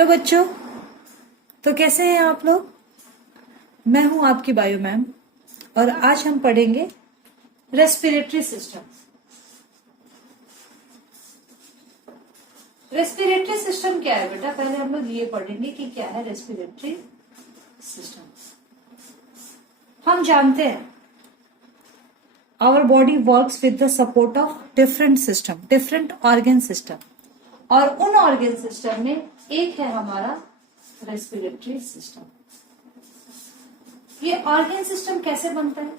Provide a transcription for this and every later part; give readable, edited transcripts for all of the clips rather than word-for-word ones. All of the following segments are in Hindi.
हेलो बच्चों, तो कैसे हैं आप लोग। मैं हूं आपकी बायो मैम और आज हम पढ़ेंगे रेस्पिरेटरी सिस्टम। रेस्पिरेटरी सिस्टम क्या है बेटा, पहले हम लोग ये पढ़ेंगे कि क्या है रेस्पिरेटरी सिस्टम। हम जानते हैं our body works with the support of different system, different organ system, और उन ऑर्गन सिस्टम में एक है हमारा रेस्पिरेटरी सिस्टम। ये ऑर्गन सिस्टम कैसे बनता है?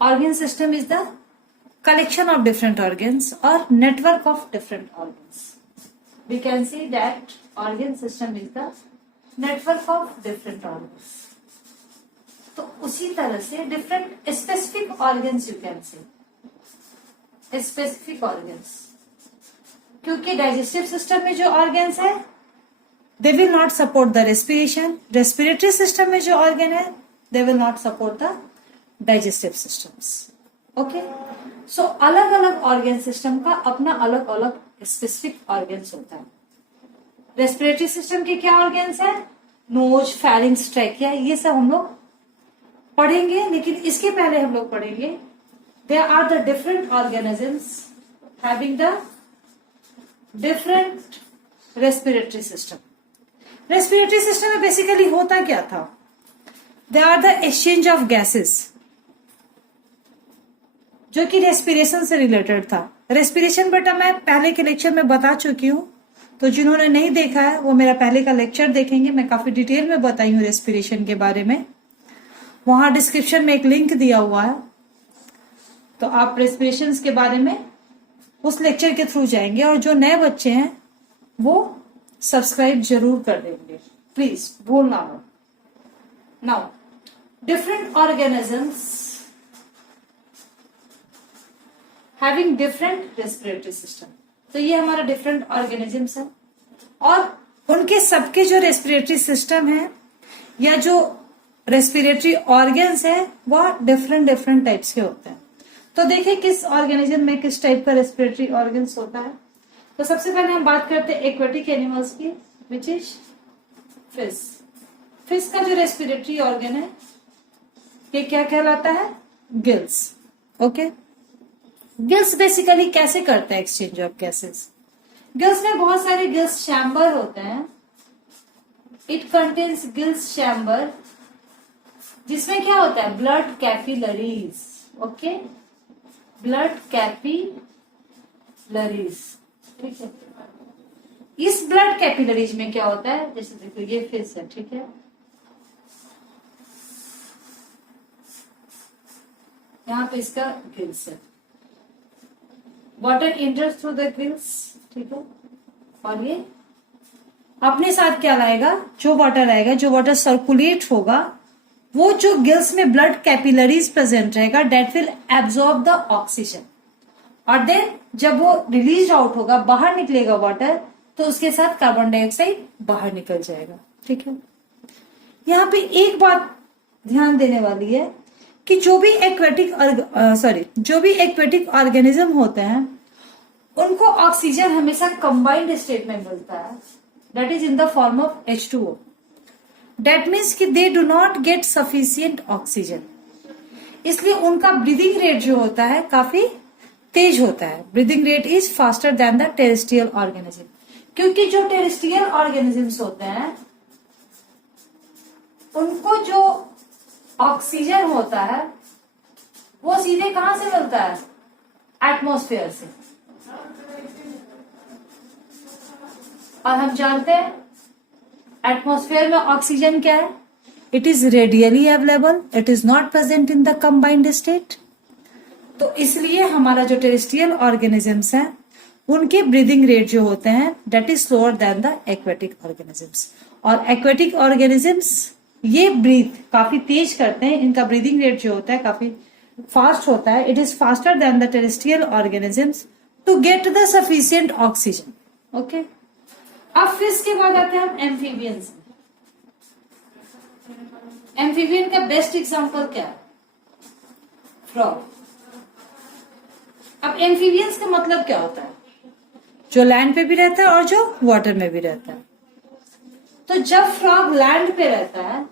Organ system is the collection of different organs or network of different organs. We can see that organ system is the network of different organs. तो उसी तरह से different specific organs you can say, specific organs, क्योंकि digestive system में जो organs है they will not support the respiration. Respiratory system में जो organ है they will not support the digestive systems. Okay so अलग अलग ऑर्गन सिस्टम का अपना अलग अलग स्पेसिफिक ऑर्गन्स होता है। रेस्पिरेटरी सिस्टम के क्या ऑर्गन्स हैं? नोज, फेरिंक्स, ट्रैकिया, ये सब हम लोग पढ़ेंगे, लेकिन इसके पहले हम लोग पढ़ेंगे there are the different organisms having the different respiratory system. Respiratory system में बेसिकली होता क्या था? There are the exchange of gases जो कि रेस्पिरेशन से रिलेटेड था। रेस्पिरेशन बेटा मैं पहले के लेक्चर में बता चुकी हूँ, तो जिन्होंने नहीं देखा है वो मेरा पहले का लेक्चर देखेंगे। मैं काफी डिटेल में बताई हूँ रेस्पिरेशन के बारे में, वहां डिस्क्रिप्शन में एक लिंक दिया हुआ है, तो आप रेस्पिरेशन के बारे में उस लेक्चर के थ्रू जाएंगे। और जो नए बच्चे हैं वो सब्सक्राइब जरूर कर देंगे, प्लीज भूलना हो। Now different organisms having different respiratory system, तो ये हमारा डिफरेंट ऑर्गेनिजम्स है और उनके सबके जो रेस्पिरेटरी सिस्टम है या जो रेस्पिरेटरी ऑर्गन्स है वह डिफरेंट डिफरेंट टाइप्स के होते हैं। तो देखिए किस ऑर्गेनिज्म में किस टाइप का रेस्पिरेटरी ऑर्गन्स होता है। तो सबसे पहले हम बात करते हैं एक्वेटिक एनिमल्स की, विच इज फिश। फिश का जो रेस्पिरेटरी ऑर्गन है ये क्या कहलाता है? गिल्स। ओके, गिल्स बेसिकली कैसे करते हैं एक्सचेंज ऑफ गैसेस? गिल्स में बहुत सारे गिल्स चैम्बर होते हैं। इट कंटेन्स गिल्स चैम्बर, जिसमें क्या होता है? Blood capillaries. Okay, blood capillaries, ठीक है। इस ब्लड कैपिलरीज में क्या होता है? जैसे देखो ये फिश है, ठीक है, यहाँ पे इसका गिल्स है, वाटर इंटर्स थ्रू द गिल्स, ठीक है। और ये अपने साथ क्या लाएगा? जो वाटर आएगा, जो वाटर सर्कुलेट होगा, वो जो गिल्स में ब्लड कैपिलरीज प्रेजेंट रहेगा that will absorb the oxygen, और देन जब वो रिलीज आउट होगा, बाहर निकलेगा वाटर, तो उसके साथ कार्बन डाइऑक्साइड बाहर निकल जाएगा, ठीक है। यहाँ पे एक बात ध्यान देने वाली है कि जो भी एक्वेटिक ऑर्गेनिज्म होते हैं उनको ऑक्सीजन हमेशा कंबाइंड स्टेट में मिलता है, that is in the form of H2O। That means कि they do not get sufficient oxygen, इसलिए उनका ब्रीदिंग रेट जो होता है काफी तेज होता है। Breathing rate is faster than the terrestrial organism, क्योंकि जो टेरेस्ट्रियल ऑर्गेनिजम्स होते हैं उनको जो ऑक्सीजन होता है वो सीधे कहां से मिलता है? एटमॉस्फेयर से। और हम जानते हैं एटमॉस्फेयर में ऑक्सीजन क्या है? It is radially available, it is not present in the combined state. तो इसलिए हमारा जो टेरेस्ट्रियल ऑर्गेनिजम्स हैं उनके ब्रीदिंग रेट जो होते हैं that is slower then the aquatic organisms. और एक्वेटिक ऑर्गेनिजम्स ये ब्रीथ काफी तेज करते हैं, इनका ब्रीदिंग रेट जो होता है काफी फास्ट होता है। It is faster than the terrestrial organisms to get the sufficient oxygen. Okay, अब फिश के बाद आते हैं हम एम्फीबियंस। एम्फीबियन का बेस्ट एग्जांपल क्या है? फ्रॉग। अब एम्फीबियंस का मतलब क्या होता है? जो लैंड पे भी रहता है और जो वाटर में भी रहता है। तो जब फ्रॉग लैंड पे रहता है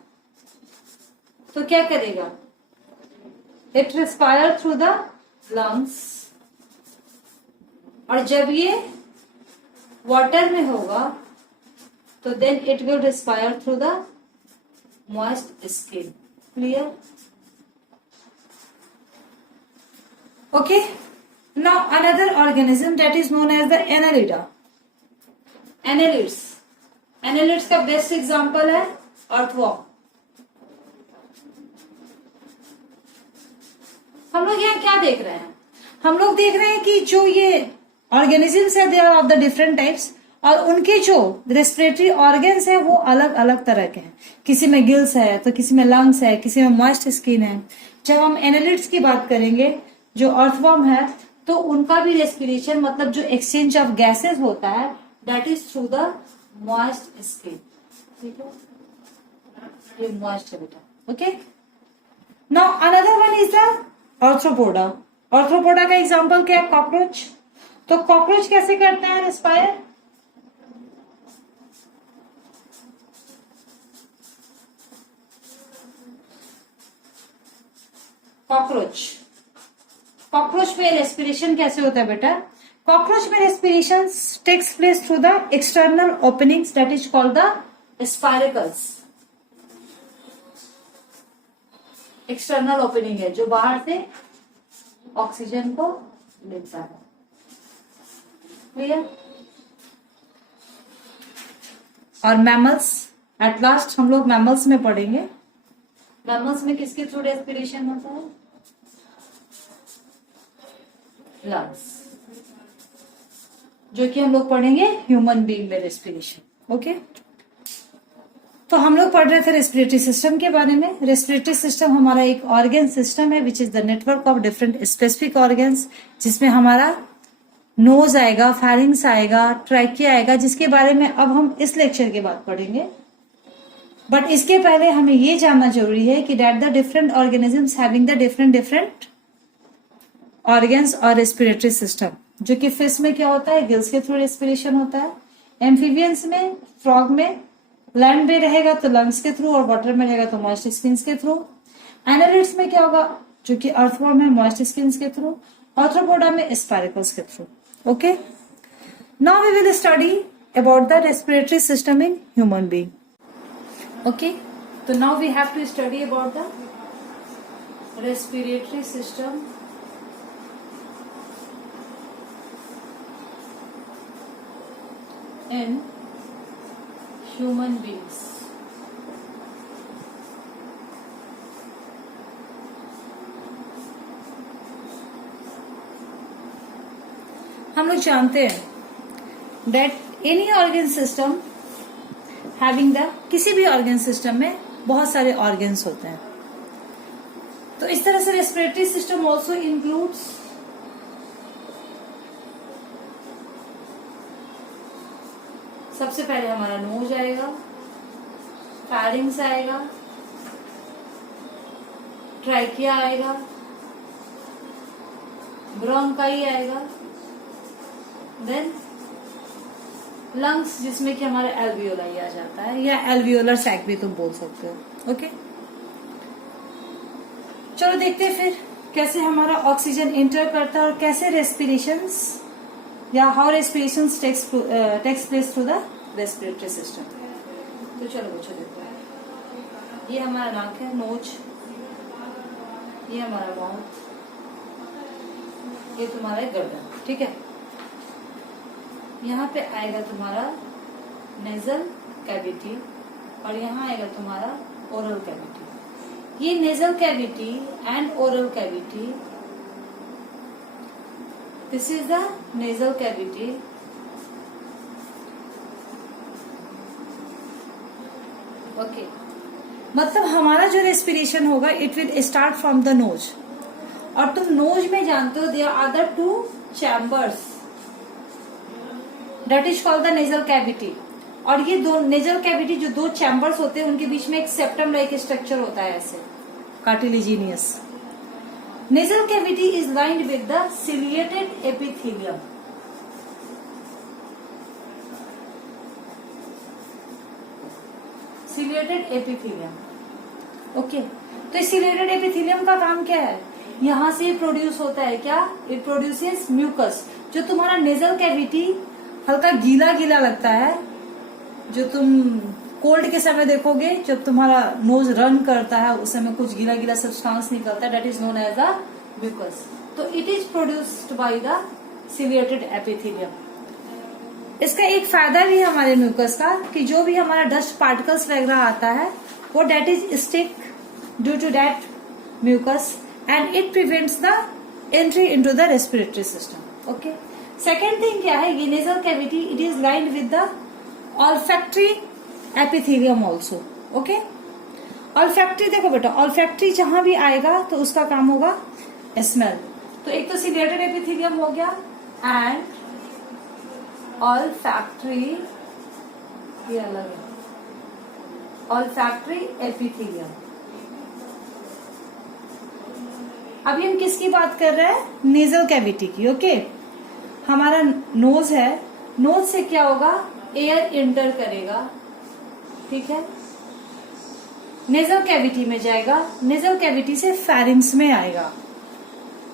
तो क्या करेगा, it respire through the lungs, और जब ये वाटर में होगा तो then it will respire through the moist skin. Clear? Okay. Now another organism that is known as the annelida. Annelids. Annelids का बेस्ट एग्जांपल है अर्थवॉर्म. हम लोग यहाँ क्या देख रहे हैं, हम लोग देख रहे हैं कि जो ये ऑर्गेनिजम्स है they are of the different types, और उनके जो रेस्पिरेटरी ऑर्गन्स है वो अलग अलग तरह के हैं. किसी में गिल्स है तो किसी में लंग्स है, किसी में मॉइस्ट स्किन है. जब हम एनालिड्स की बात करेंगे जो अर्थवॉर्म है तो उनका भी रेस्पिरेशन मतलब जो एक्सचेंज ऑफ गैसेस होता है that is through the moist skin. ठीक है, ये मॉइस्ट है बेटा. Okay. Now another one is the arthropoda. Arthropoda का एग्जांपल क्या है, कॉकरोच. तो कॉकरोच कैसे करते हैं रेस्पायर, कॉकरोच. कॉकरोच में रेस्पिरेशन कैसे होता है बेटा, कॉकरोच में respiration takes place through the external openings that is called the spiracles. External opening है जो बाहर से ऑक्सीजन को लेता है. क्लियर? और मैमल्स, एट लास्ट हम लोग मैमल्स में पढ़ेंगे. मैमल्स में किसके थ्रू रेस्पिरेशन होता है, लंग्स, जो कि हम लोग पढ़ेंगे ह्यूमन बीइंग में रेस्पिरेशन. ओके. तो हम लोग पढ़ रहे थे रेस्पिरेटरी सिस्टम के बारे में. रेस्पिरेटरी सिस्टम हमारा एक ऑर्गन सिस्टम है which is the network of different specific organs, जिसमें हमारा नोज आएगा, फेरिंग्स आएगा, ट्रैकिया आएगा, जिसके बारे में अब हम इस लेक्चर के बाद पढ़ेंगे. बट इसके पहले हमें ये जानना जरूरी है कि that the different organisms having the different organs और रेस्पिरेटरी सिस्टम. जो कि फिश में क्या होता है, गिल्स के थ्रू रेस्पिरेशन होता है. एम्फीबियंस में, फ्रॉग में लैंड में रहेगा तो लंग्स के थ्रू, और वाटर में रहेगा तो मॉइस्ट स्किन के थ्रू. एनालिड्स में क्या होगा, जो कि अर्थवॉर्म है, मॉइस्ट स्किन के थ्रू. ऑर्थ्रोपोडा में स्पाइरकल्स के through. Okay. Now we will study about the respiratory system in human being. Okay. तो now we have to study about the respiratory system in human beings. हम लोग जानते हैं that any organ system having the, किसी भी organ system में बहुत सारे organs होते हैं. तो इस तरह से respiratory system also includes सबसे पहले हमारा नोज आएगा, फेरिंग्स आएगा, ट्राइकिया आएगा, ब्रोंकाई आएगा, देन लंग्स जिसमें कि हमारा एल्वियोलाई आ जाता है, या एल्वियोलर सैक भी तुम बोल सकते हो. ओके. चलो देखते हैं फिर कैसे हमारा ऑक्सीजन इंटर करता है और कैसे रेस्पिरेशंस या how respiration takes place through the respiratory system. तो चलो बच्चों देखते हैं. ये हमारा नाक है, नोज, ये हमारा माउथ, ये तुम्हारा गर्दन. ठीक है. यहाँ पे आएगा तुम्हारा नेजल कैविटी और यहाँ आएगा तुम्हारा ओरल कैविटी. ये nasal cavity and oral cavity, this is the nasal cavity. Okay. मतलब हमारा जो रेस्पिरेशन होगा it will start from the nose. और तुम नोज में जानते हो there are the 2 chambers that is called the nasal cavity. और ये दो नेजल कैविटी जो 2 चैम्बर्स होते हैं उनके बीच में एक सेप्टम लाइक स्ट्रक्चर होता है, ऐसे cartilaginous. Nasal cavity is lined with the ciliated epithelium. Ciliated epithelium. Okay, तो इस सिलिएटेड एपिथेलियम का काम क्या है? यहां से प्रोड्यूस होता है क्या? It produces mucus. जो तुम्हारा नेजल कैविटी हल्का गीला गीला लगता है, जो तुम कोल्ड के समय देखोगे, जब तुम्हारा नोज रन करता है उस समय कुछ गीला गीला सब्सटेंस निकलता है, that is known as the mucus. तो it is produced by the ciliated epithelium. इसका एक फायदा भी है हमारे म्यूकस का कि जो भी हमारा डस्ट पार्टिकल्स वगैरह आता है वो that is stick due to that mucus and it prevents the entry into the respiratory system. Okay, second thing क्या है? ये nasal cavity it is lined with the olfactory epithelium also. Okay, olfactory देखो बेटा, ऑल्फैक्टरी जहां भी आएगा तो उसका काम होगा स्मेल। तो एक तो सिलिएटेड एपिथेलियम हो गया एंड ऑल्फैक्टरी, ये अलग है, ऑल्फैक्टरी एपिथेलियम। अभी हम किसकी बात कर रहे हैं? नेजल कैविटी की। ओके, हमारा नोज है, नोज से क्या होगा? एयर इंटर करेगा, ठीक है, नेजल कैविटी में जाएगा, नेजल कैविटी से फेरिंग्स में आएगा।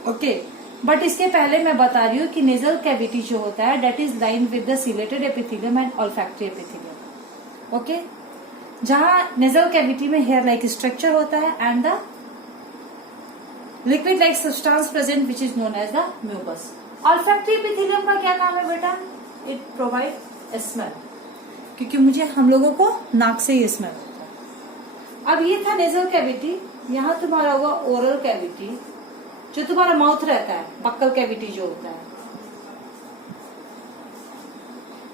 ओके, बट इसके पहले मैं बता रही हूँ कि नेजल कैविटी जो होता है that is lined with the ciliated epithelium and olfactory epithelium. Okay, जहां नेजल कैविटी में हेयर लाइक स्ट्रक्चर होता है and the liquid like substance present which is known as the mucus. Olfactory epithelium का क्या काम है बेटा? इट प्रोवाइड स्मेल, क्योंकि मुझे हम लोगों को नाक से ही स्मेल होता है। अब ये था नेजल कैविटी, यहां तुम्हारा होगा ओरल कैविटी, जो तुम्हारा माउथ रहता है, बक्कल कैविटी जो होता है।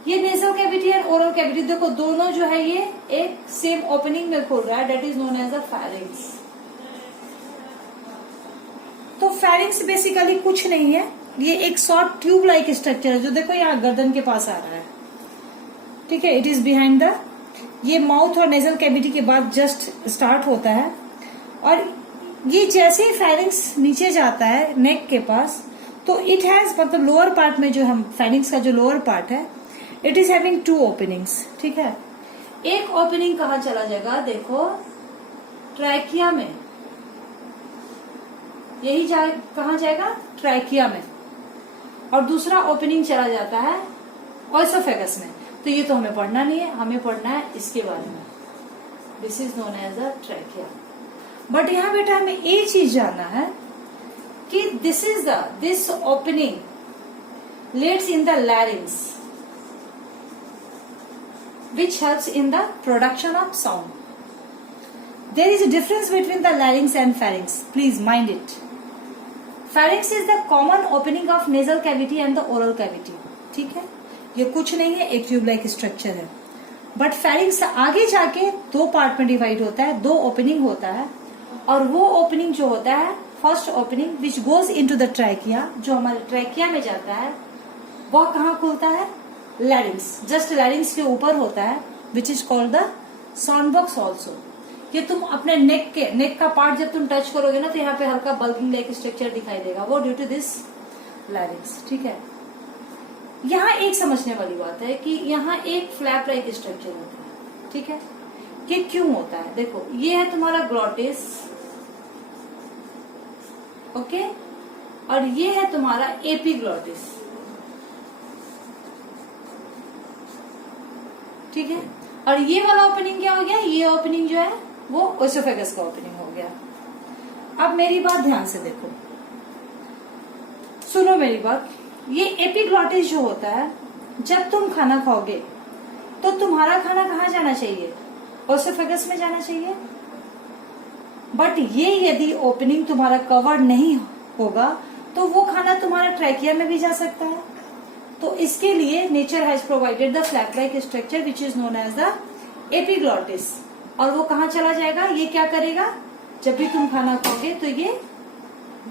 ये नेजल कैविटी और ओरल कैविटी देखो दोनों जो है ये एक सेम ओपनिंग में खुल रहा है, that is known as a pharynx. तो फेरिंग्स बेसिकली कुछ नहीं है, ये एक शॉर्ट ट्यूब लाइक स्ट्रक्चर है जो देखो यहाँ गर्दन के पास आ रहा है, ठीक है, इट इज बिहाइंड द, ये माउथ और नेजल कैविटी के बाद जस्ट स्टार्ट होता है। और ये जैसे ही फेरिंग्स नीचे जाता है नेक के पास, तो इट हैज, मतलब लोअर पार्ट में जो हम फेरिंग्स का जो लोअर पार्ट है इट इज हैविंग 2 ओपनिंग्स, ठीक है। एक ओपनिंग कहाँ चला जाएगा? देखो ट्रैकिया में, यही कहाँ जाएगा? ट्रैकिया में। और दूसरा ओपनिंग चला जाता है ओएसोफेगस में। तो ये तो हमें पढ़ना नहीं है, हमें पढ़ना है इसके बारे में, this is known as a trachea. But यहाँ बेटा हमें एक चीज जानना है कि this opening leads in the larynx which helps in the production of sound. There is a difference between the larynx and pharynx, please mind it. Pharynx is the common opening of nasal cavity and the oral cavity, ठीक है, ये कुछ नहीं है, एक ट्यूब लाइक स्ट्रक्चर है। बट फेरिंग्स आगे जाके 2 पार्ट में डिवाइड होता है, 2 ओपनिंग होता है। और वो ओपनिंग जो होता है, first opening which goes into the trachea, जो हमारे ट्रैकिया में जाता है, वह कहाँ खुलता है? लैरिंग्स, जस्ट लैरिंग्स के ऊपर होता है, which is called the sound box also. ये तुम अपने नेक का पार्ट जब तुम टच करोगे ना तो यहाँ पे हल्का बल्किंग लाइक स्ट्रक्चर दिखाई देगा, वो ड्यू टू दिस लैरिंग्स, ठीक है। यहाँ एक समझने वाली बात है कि यहाँ एक फ्लैप लाइक स्ट्रक्चर होता है, ठीक है। ये क्यों होता है? देखो ये है तुम्हारा ग्लॉटिस, ओके, और ये है तुम्हारा एपिग्लॉटिस, ठीक है। और ये वाला ओपनिंग क्या हो गया? ये ओपनिंग जो है वो ओएसोफेगस का ओपनिंग हो गया। अब मेरी बात ध्यान से देखो, सुनो मेरी बात। ये एपिग्लॉटिस जो होता है, जब तुम खाना खाओगे तो तुम्हारा खाना कहाँ जाना चाहिए? ओएसोफेगस में जाना चाहिए। बट ये यदि ओपनिंग तुम्हारा कवर्ड नहीं होगा तो वो खाना तुम्हारा ट्रैकिया में भी जा सकता है। तो इसके लिए nature has provided the flap like structure which is known as the epiglottis. और वो कहाँ चला जाएगा? ये क्या करेगा? जब भी तुम खाना खाओगे तो ये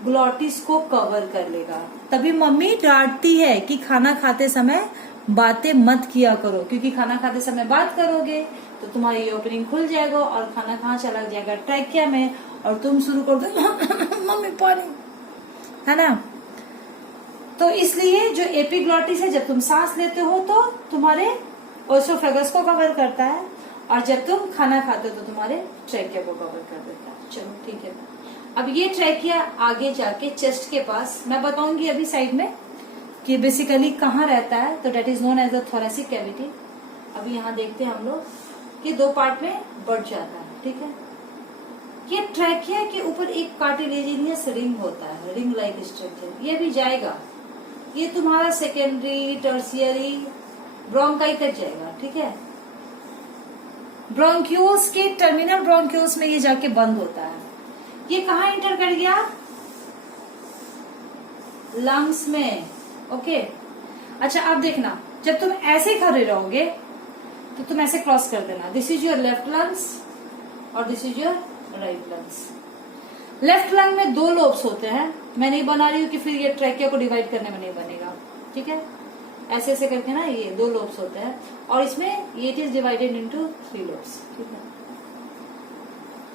ग्लॉटिस को कवर कर लेगा। तभी मम्मी डांटती है कि खाना खाते समय बातें मत किया करो, क्योंकि खाना खाते समय बात करोगे तो तुम्हारी ये ओपनिंग खुल जाएगा और खाना कहाँ चला जाएगा? ट्रैकिया में। और तुम शुरू कर दो मम्मी पानी, है ना। तो इसलिए जो एपिग्लॉटिस है, जब तुम सांस लेते हो तो तुम्हारे ओएसोफेगस को कवर करता है, और जब तुम खाना खाते हो तो तुम्हारे ट्रैकिया को कवर कर देता है। चलो ठीक है। अब ये ट्रैकिया आगे जाके चेस्ट के पास, मैं बताऊंगी अभी साइड में कि बेसिकली कहाँ रहता है, तो that is known as the thoracic cavity. अभी यहाँ देखते हैं हम लोग कि दो पार्ट में बढ़ जाता है, ठीक है। ये ट्रैकिया के ऊपर एक कार्टिलेजिनियस रिंग होता है, रिंग लाइक स्ट्रक्चर, ये भी जाएगा, ये तुम्हारा सेकेंडरी टर्शियरी ब्रोंकाई तक जाएगा, ठीक है। ब्रोंक्यूल्स के टर्मिनल ब्रोंक्यूल्स में ये जाके बंद होता है। ये कहाँ इंटर कर गया? लंग्स में, ओके। अच्छा अब देखना, जब तुम ऐसे खड़े रहोगे तो तुम ऐसे क्रॉस कर देना, this is your left lungs और this is your right lungs. Left lung में दो लोब्स होते हैं, मैं नहीं बना रही हूँ कि फिर ये ट्रैकिया को डिवाइड करने में नहीं बनेगा, ठीक है। ऐसे ऐसे करके ना ये दो लोब्स होते हैं और इसमें ये it is divided into 3 lobes, ठीक है।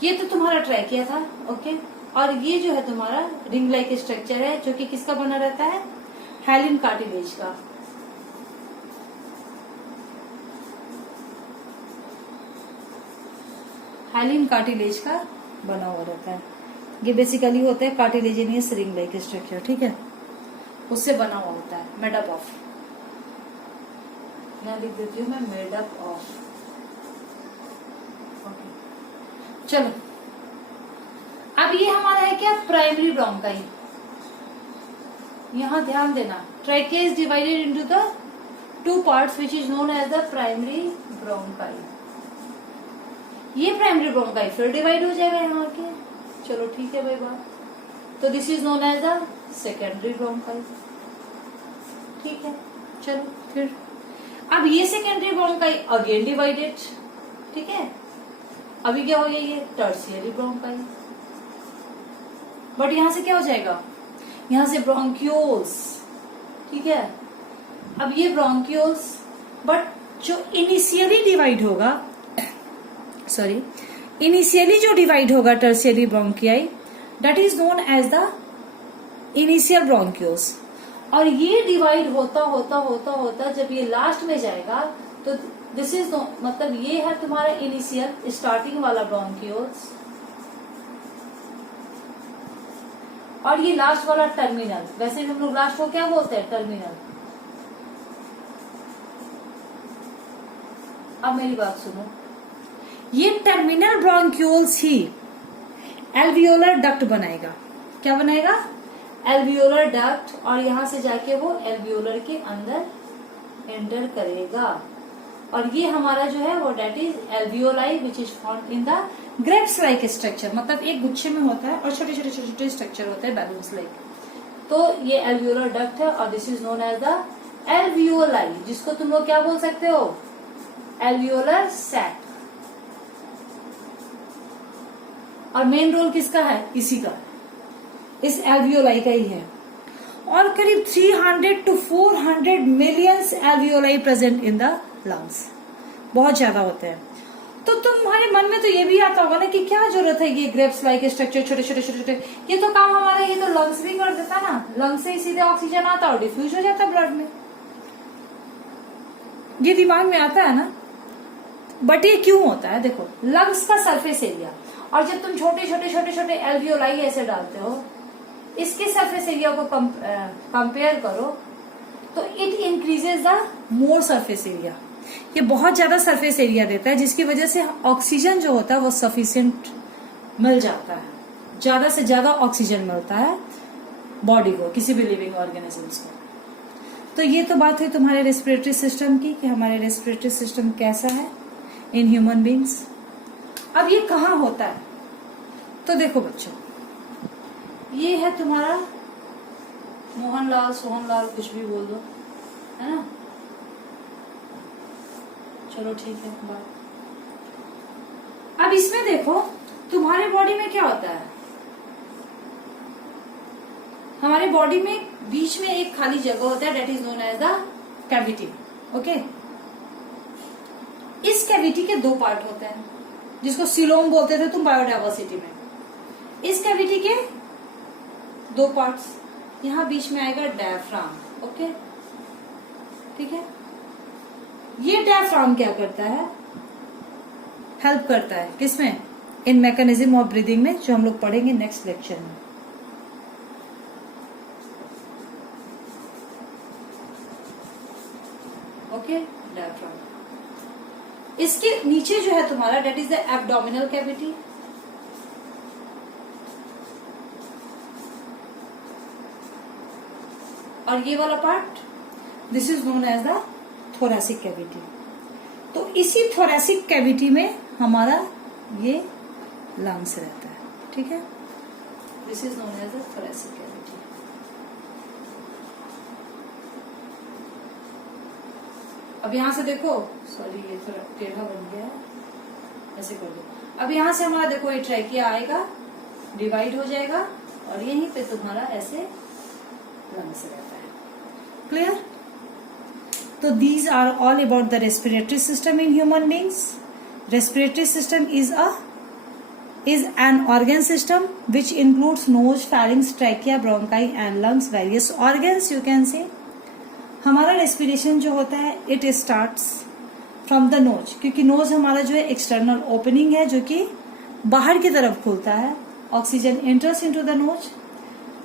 ये तो तुम्हारा ट्रैकिया था, ओके। और ये जो है तुम्हारा रिंग लाइक स्ट्रक्चर है, जो कि किसका बना रहता है? हाइलिन कार्टिलेज का। हाइलिन कार्टिलेज का बना हुआ रहता है। ये बेसिकली होता है कार्टिलेजिनियस रिंग लाइक स्ट्रक्चर, ठीक है, उससे बना हुआ होता है, मेड अप ऑफ। यहाँ लिख देती हूँ मैं, मेड अप ऑफ, ओके। चलो अब ये हमारा है क्या? Primary bronchi. यहां ध्यान देना, trachea is divided into the 2 parts which is known as the primary bronchi. ये प्राइमरी ब्रोंकाई फिर डिवाइड हो जाएगा यहाँ के, चलो ठीक है भाई बात। तो this is known as the secondary bronchi, ठीक है। चलो फिर अब ये सेकेंडरी ब्रोंकाई अगेन डिवाइडेड, ठीक है। अभी क्या हो गया? ये टर्शियरी ब्रोंकाई। बट यहां से क्या हो जाएगा? यहां से ब्रोंक्यूल्स, ठीक है। अब ये ब्रोंक्यूल्स, बट जो इनिशियली डिवाइड होगा, सॉरी, इनिशियली जो डिवाइड होगा tertiary bronchi, that is known as the initial bronchioles. और ये डिवाइड होता होता होता होता जब ये लास्ट में जाएगा तो दिस इज मतलब ये है तुम्हारा इनिशियल स्टार्टिंग वाला ब्रोंक्यूल्स, और ये लास्ट वाला टर्मिनल। वैसे हम लोग लास्ट को क्या बोलते हैं? टर्मिनल। अब मेरी बात सुनो, ये टर्मिनल ब्रोंक्यूल्स ही एल्वियोलर डक्ट बनाएगा। क्या बनाएगा? एल्वियोलर डक्ट, और यहां से जाके वो एल्वियोलर के अंदर एंटर करेगा। और ये हमारा जो है वो that is alveoli which is found in the grapes like structure, मतलब एक गुच्छे में होता है और छोटे छोटे छोटे छोटे स्ट्रक्चर होते हैं बैलून्स लाइक। तो ये एल्वियोलर डक्ट है और this is known as the alveoli, जिसको तुम लोग क्या बोल सकते हो? Alveolar sac. और मेन रोल किसका है? इसी का, इस एल्वियोलाई का ही है। और करीब 300 to 400 millions alveoli present in the lungs, बहुत ज्यादा होते हैं। तो तुम्हारे मन में तो ये भी आता होगा ना कि क्या जरूरत है ये ग्रेप्स लाइक स्ट्रक्चर, छोटे छोटे छोटे छोटे, ये तो काम हमारा, ये तो लंग्स भी कर देता ना, लंग्स से ही सीधे ऑक्सीजन आता और डिफ्यूज हो जाता ब्लड में। ये दिमाग में आता है ना। बट ये क्यों होता है? देखो, लंग्स का सरफेस एरिया, और जब तुम छोटे छोटे छोटे छोटे एल्वियोलाई ऐसे डालते हो, इसके सरफेस एरिया को कंपेयर करो तो it increases the more surface area. ये बहुत ज्यादा सरफेस एरिया देता है, जिसकी वजह से ऑक्सीजन जो होता है वो सफिशिएंट मिल जाता है, ज्यादा से ज्यादा ऑक्सीजन मिलता है बॉडी को, किसी भी लिविंग ऑर्गेनिजम्स को। तो ये तो बात है तुम्हारे रेस्पिरेटरी सिस्टम की, कि हमारे रेस्पिरेटरी सिस्टम कैसा है इन ह्यूमन बींग्स। अब ये कहाँ होता है? तो देखो बच्चों, ये है तुम्हारा मोहनलाल, सोहनलाल, कुछ भी बोल दो, है ना। चलो ठीक है बात। अब इसमें देखो, तुम्हारे बॉडी में क्या होता है? हमारे बॉडी में बीच में एक खाली जगह होता है, that is known as the cavity, okay. इस कैविटी के 2 पार्ट होते हैं, जिसको सिलोम बोलते थे तुम बायोडाइवर्सिटी में। इस कैविटी के 2 पार्ट्स, यहां बीच में आएगा डायफ्राम, ओके, ठीक है। ये डायफ्राम क्या करता है? हेल्प करता है, किसमें? इन मैकेनिज्म ऑफ ब्रीदिंग में, जो हम लोग पढ़ेंगे नेक्स्ट लेक्चर में। Okay, diaphragm. इसके नीचे जो है तुम्हारा, that is the abdominal cavity. और ये वाला part, this is known as the thoracic cavity. तो इसी थोरैसिक कैविटी में हमारा ये लंग्स रहता है, ठीक है। This is known as the thoracic cavity. अब यहां से देखो, सॉरी ये थोड़ा टेढ़ा बन गया है, ऐसे कर दो। अब यहां से हमारा देखो ये ट्रैकिया आएगा, डिवाइड हो जाएगा और यहीं पे तुम्हारा ऐसे लंग्स रहता है। क्लियर? तो these are all about the respiratory system in human beings. Respiratory system is an organ system which includes nose, pharynx, trachea, bronchi and lungs, various organs you can say. हमारा respiration जो होता है it starts from the nose, क्योंकि nose हमारा जो है external opening है जो कि बाहर की तरफ खुलता है। Oxygen enters into the nose,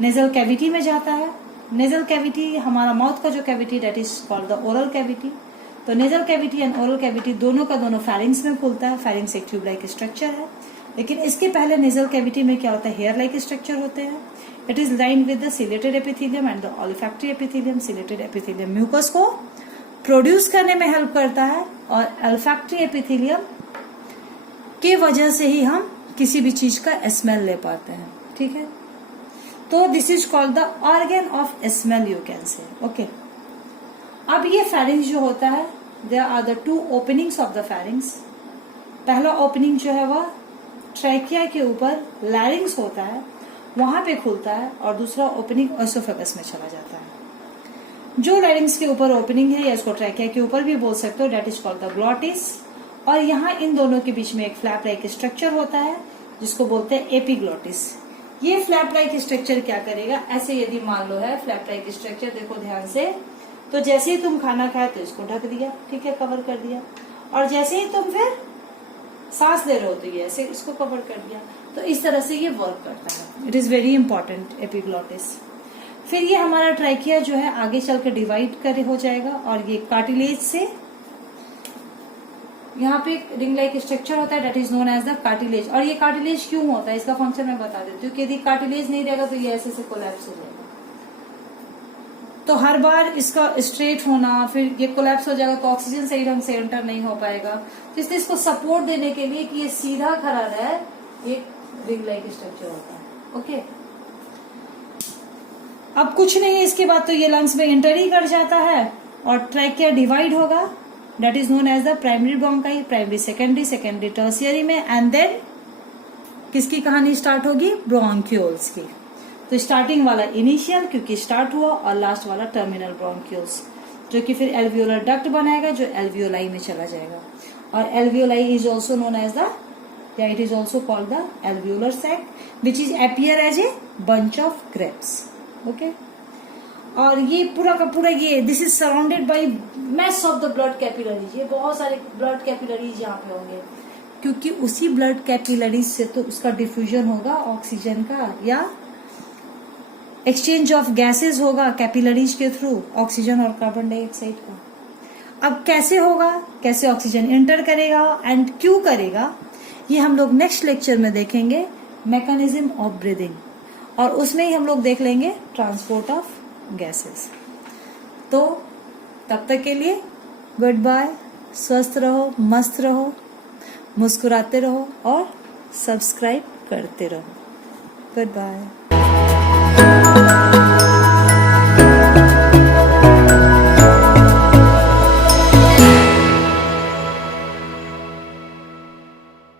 nasal cavity में जाता है। नेजल कैविटी हमारा माउथ का जो cavity, that is called the oral cavity. तो nasal cavity and oral cavity दोनों का दोनों फेरिंग्स में खुलता है। फेरिंग्स एक ट्यूब लाइक स्ट्रक्चर है, लेकिन इसके पहले नेजल कैविटी में क्या होता है? हेयर लाइक स्ट्रक्चर होते हैं। It is lined with the ciliated epithelium and the olfactory epithelium. Ciliated epithelium mucus को प्रोड्यूस करने में हेल्प करता है और ओलिफैक्टरी एपिथेलियम की वजह से ही हम किसी भी चीज का स्मेल ले पाते हैं, ठीक है। तो this is called the organ of smell you can say, okay. अब ये फेरिंग्स जो होता है, there are the two openings of the pharynx. पहला ओपनिंग जो है वह ट्रैकिया के ऊपर लैरिंग्स होता है, वहां पे खुलता है, और दूसरा ओपनिंग एसोफेगस में चला जाता है। जो लैरिंग्स के ऊपर ओपनिंग है, या इसको ट्रैकिया के ऊपर भी बोल सकते हो, that is called the glottis. और यहाँ इन दोनों के बीच में एक फ्लैप लाइक स्ट्रक्चर होता है जिसको बोलते हैं एपिग्लॉटिस। ये फ्लैप लाइक स्ट्रक्चर क्या करेगा? ऐसे यदि मान लो है फ्लैप लाइक स्ट्रक्चर, देखो ध्यान से, तो जैसे ही तुम खाना खाए तो इसको ढक दिया, ठीक है, कवर कर दिया, और जैसे ही तुम फिर सांस ले रहे हो तो ये ऐसे इसको कवर कर दिया। तो इस तरह से ये वर्क करता है। It is very important, epiglottis. फिर ये हमारा ट्रैकिया जो है आगे चल के डिवाइड कर हो जाएगा, और ये कार्टिलेज से यहाँ पे रिंग लाइक स्ट्रक्चर होता है, that is known as the cartilage. और ये कार्टिलेज क्यों होता है, इसका फंक्शन मैं बता देती हूँ। यदि कार्टिलेज नहीं रहेगा तो ये ऐसे से कोलैप्स हो जाएगा। तो हर बार इसका स्ट्रेट होना, फिर ये कोलैप्स हो जाएगा तो ऑक्सीजन सही ढंग से एंटर नहीं हो पाएगा। तो इसलिए इसको सपोर्ट देने के लिए कि ये सीधा खड़ा रहे, एक रिंग लाइक स्ट्रक्चर होता है, ओके। अब कुछ नहीं है, इसके बाद तो ये लंग्स में एंटर ही कर जाता है और ट्रैकिया डिवाइड होगा, that is known as the primary bronchi, primary secondary, secondary tertiary में, and then किसकी कहानी स्टार्ट होगी? ब्रोंक्यूल्स की। तो स्टार्टिंग वाला इनिशियल, क्योंकि स्टार्ट हुआ, और लास्ट वाला टर्मिनल ब्रोंक्यूल्स, जो कि फिर एल्वियोलर डक्ट बनाएगा, जो एल्वियोलाई में चला जाएगा। और alveoli is also known as the, या it is also called the alveolar sac, which is appear as a bunch of grapes, okay. और ये पूरा का पूरा ये, this is surrounded by mass of the blood capillaries. ये बहुत सारे ब्लड कैपिलरीज यहाँ पे होंगे, क्योंकि उसी ब्लड कैपिलरीज से तो उसका डिफ्यूजन होगा ऑक्सीजन का, या एक्सचेंज ऑफ गैसेस होगा कैपिलरीज के थ्रू, ऑक्सीजन और कार्बन डाइऑक्साइड का। अब कैसे होगा, कैसे ऑक्सीजन एंटर करेगा एंड क्यों करेगा, ये हम लोग नेक्स्ट लेक्चर में देखेंगे, मैकेनिज्म ऑफ ब्रीदिंग, और उसमें ही हम लोग देख लेंगे ट्रांसपोर्ट ऑफ गैसेस। तो तब तक के लिए गुड बाय, स्वस्थ रहो, मस्त रहो, मुस्कुराते रहो और सब्सक्राइब करते रहो। Good bye.